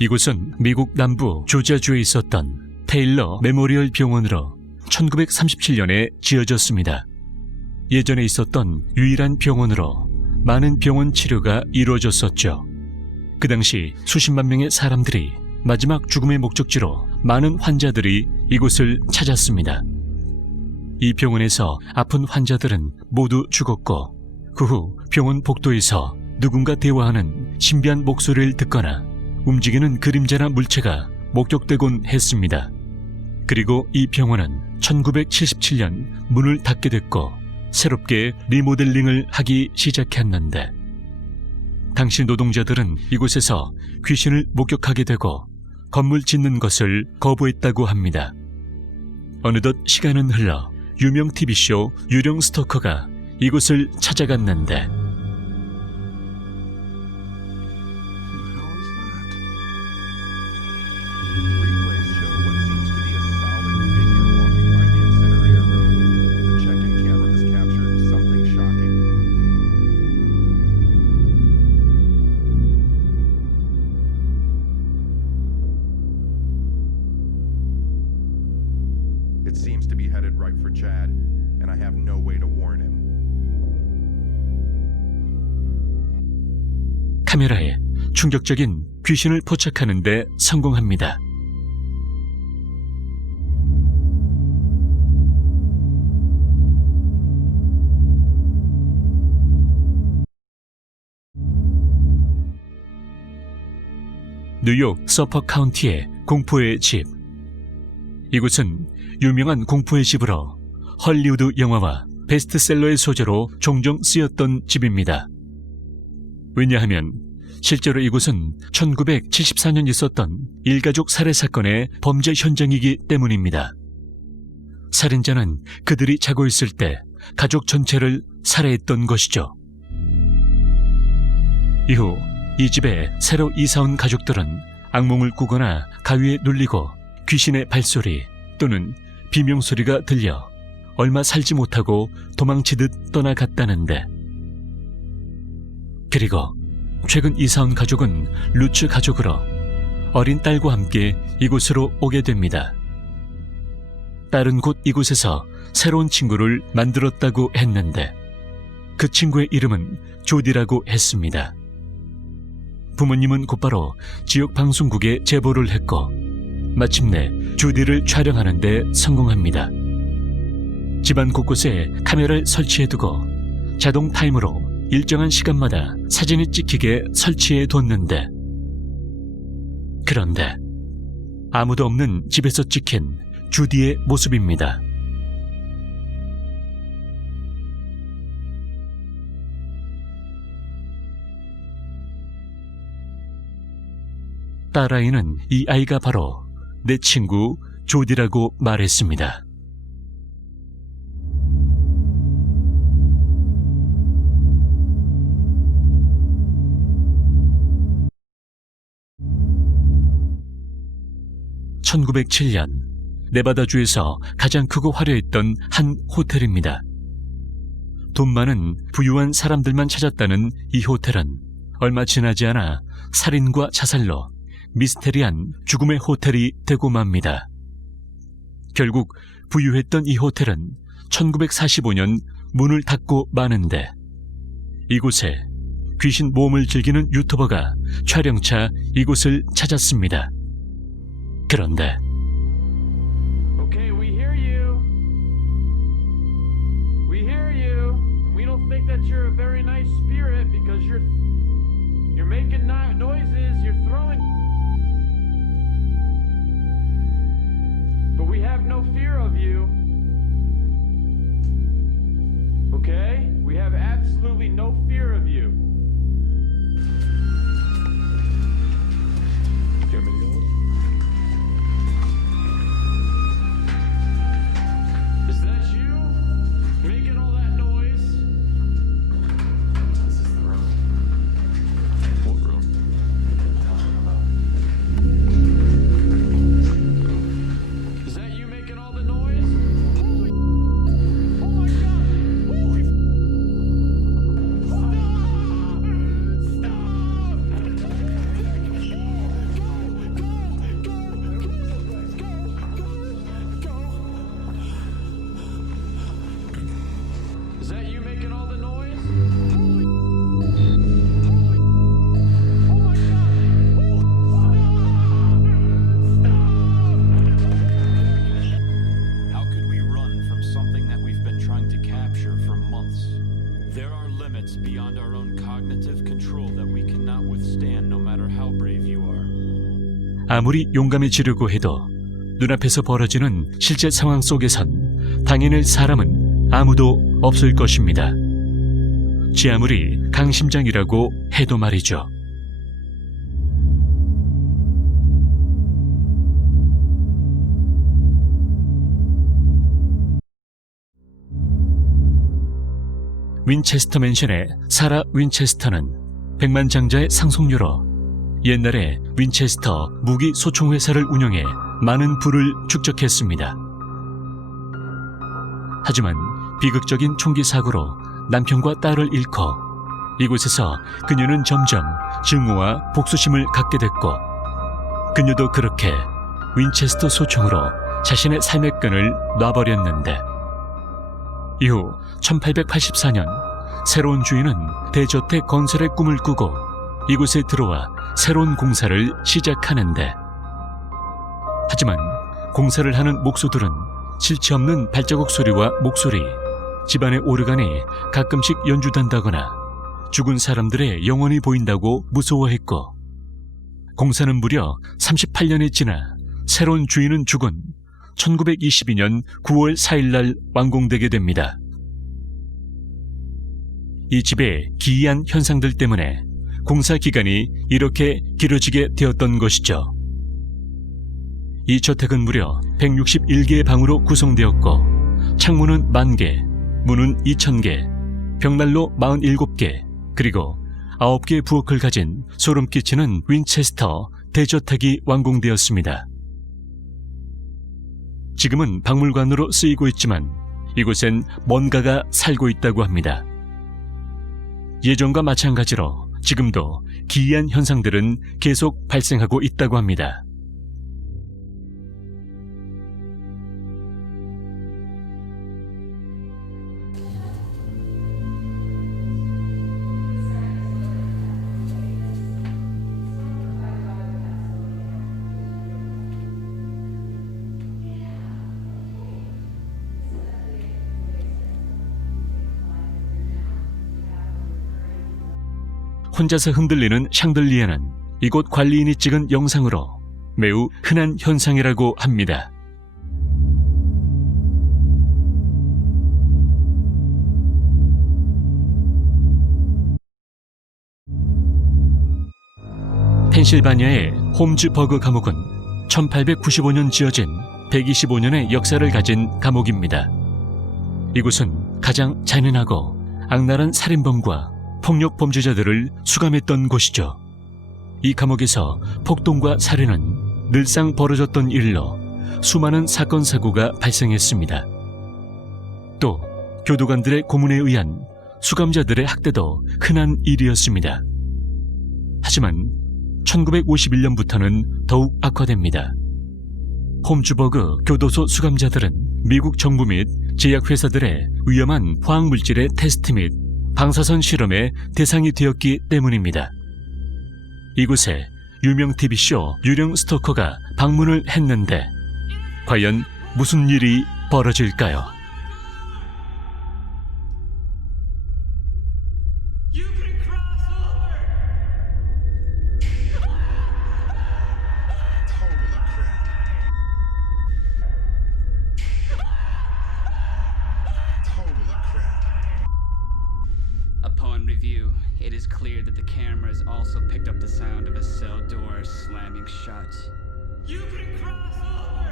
이곳은 미국 남부 조지아주에 있었던 테일러 메모리얼 병원으로 1937년에 지어졌습니다. 예전에 있었던 유일한 병원으로 많은 병원 치료가 이루어졌었죠. 그 당시 수십만 명의 사람들이 마지막 죽음의 목적지로 많은 환자들이 이곳을 찾았습니다. 이 병원에서 아픈 환자들은 모두 죽었고 그 후 병원 복도에서 누군가 대화하는 신비한 목소리를 듣거나 움직이는 그림자나 물체가 목격되곤 했습니다. 그리고 이 병원은 1977년 문을 닫게 됐고 새롭게 리모델링을 하기 시작했는데 당시 노동자들은 이곳에서 귀신을 목격하게 되고 건물 짓는 것을 거부했다고 합니다. 어느덧 시간은 흘러 유명 TV쇼 유령 스토커가 이곳을 찾아갔는데 It seems to be headed right for Chad, and I have no way to warn him. 카메라에 충격적인 귀신을 포착하는 데 성공합니다. 뉴욕 서퍼 카운티의 공포의 집. 이곳은 유명한 공포의 집으로 헐리우드 영화와 베스트셀러의 소재로 종종 쓰였던 집입니다. 왜냐하면 실제로 이곳은 1974년 있었던 일가족 살해 사건의 범죄 현장이기 때문입니다. 살인자는 그들이 자고 있을 때 가족 전체를 살해했던 것이죠. 이후 이 집에 새로 이사온 가족들은 악몽을 꾸거나 가위에 눌리고 귀신의 발소리 또는 비명소리가 들려 얼마 살지 못하고 도망치듯 떠나갔다는데, 그리고 최근 이사온 가족은 루츠 가족으로 어린 딸과 함께 이곳으로 오게 됩니다. 딸은 곧 이곳에서 새로운 친구를 만들었다고 했는데 그 친구의 이름은 조디라고 했습니다. 부모님은 곧바로 지역 방송국에 제보를 했고 마침내 조디를 촬영하는 데 성공합니다. 집안 곳곳에 카메라를 설치해두고 자동 타임으로 일정한 시간마다 사진이 찍히게 설치해뒀는데, 그런데 아무도 없는 집에서 찍힌 주디의 모습입니다. 딸아이는 이 아이가 바로 내 친구 조디라고 말했습니다. (1907년) 네바다주에서 가장 크고 화려했던 한 호텔입니다. 돈 많은 부유한 사람들만 찾았다는 이 호텔은 얼마 지나지 않아 살인과 자살로 미스테리한 죽음의 호텔이 되고 맙니다. 결국 부유했던 이 호텔은 1945년 문을 닫고 마는데, 이곳에 귀신 모험을 즐기는 유튜버가 촬영차 이곳을 찾았습니다. 그런데 Okay, we hear you. We hear you. And we don't think that you're a very nice spirit because you're making noises, you're throwing. But we have no fear of you. Okay? We have absolutely no fear of you. Do you want me to go? Is that you? Making all that noise? This is the room. What room? Is that you making all the noise? Oh my God! Holy... Stop! Stop! control that we cannot withstand no matter how brave you are. 아무리 용감해지려고 해도 눈앞에서 벌어지는 실제 상황 속에선 당해낼 사람은 아무도 없을 것입니다. 지 아무리 강심장이라고 해도 말이죠. 윈체스터 맨션의 사라 윈체스터는 백만장자의 상속녀로 옛날에 윈체스터 무기 소총 회사를 운영해 많은 부를 축적했습니다. 하지만 비극적인 총기 사고로 남편과 딸을 잃고 이곳에서 그녀는 점점 증오와 복수심을 갖게 됐고 그녀도 그렇게 윈체스터 소총으로 자신의 삶의 끈을 놔버렸는데 이후 1884년 새로운 주인은 대저택 건설의 꿈을 꾸고 이곳에 들어와 새로운 공사를 시작하는데 하지만 공사를 하는 목수들은 실체 없는 발자국 소리와 목소리, 집안의 오르간이 가끔씩 연주된다거나 죽은 사람들의 영혼이 보인다고 무서워했고 공사는 무려 38년이 지나 새로운 주인은 죽은 1922년 9월 4일 날 완공되게 됩니다. 이 집의 기이한 현상들 때문에 공사 기간이 이렇게 길어지게 되었던 것이죠. 이 저택은 무려 161개의 방으로 구성되었고 창문은 10,000개, 문은 2,000개, 벽난로 47개, 그리고 9개의 부엌을 가진 소름 끼치는 윈체스터 대저택이 완공되었습니다. 지금은 박물관으로 쓰이고 있지만 이곳엔 뭔가가 살고 있다고 합니다. 예전과 마찬가지로 지금도 기이한 현상들은 계속 발생하고 있다고 합니다. 혼자서 흔들리는 샹들리에는 이곳 관리인이 찍은 영상으로 매우 흔한 현상이라고 합니다. 펜실바니아의 홈즈버그 감옥은 1895년 지어진 125년의 역사를 가진 감옥입니다. 이곳은 가장 잔인하고 악랄한 살인범과 폭력 범죄자들을 수감했던 곳이죠. 이 감옥에서 폭동과 살인은 늘상 벌어졌던 일로 수많은 사건 사고가 발생했습니다. 또 교도관들의 고문에 의한 수감자들의 학대도 흔한 일이었습니다. 하지만 1951년부터는 더욱 악화됩니다. 홈즈버그 교도소 수감자들은 미국 정부 및 제약회사들의 위험한 화학물질의 테스트 및 방사선 실험의 대상이 되었기 때문입니다. 이곳에 유명 TV쇼 유령 스토커가 방문을 했는데 과연 무슨 일이 벌어질까요? Upon review, it is clear that the cameras also picked up the sound of a cell door slamming shut. You can cross over!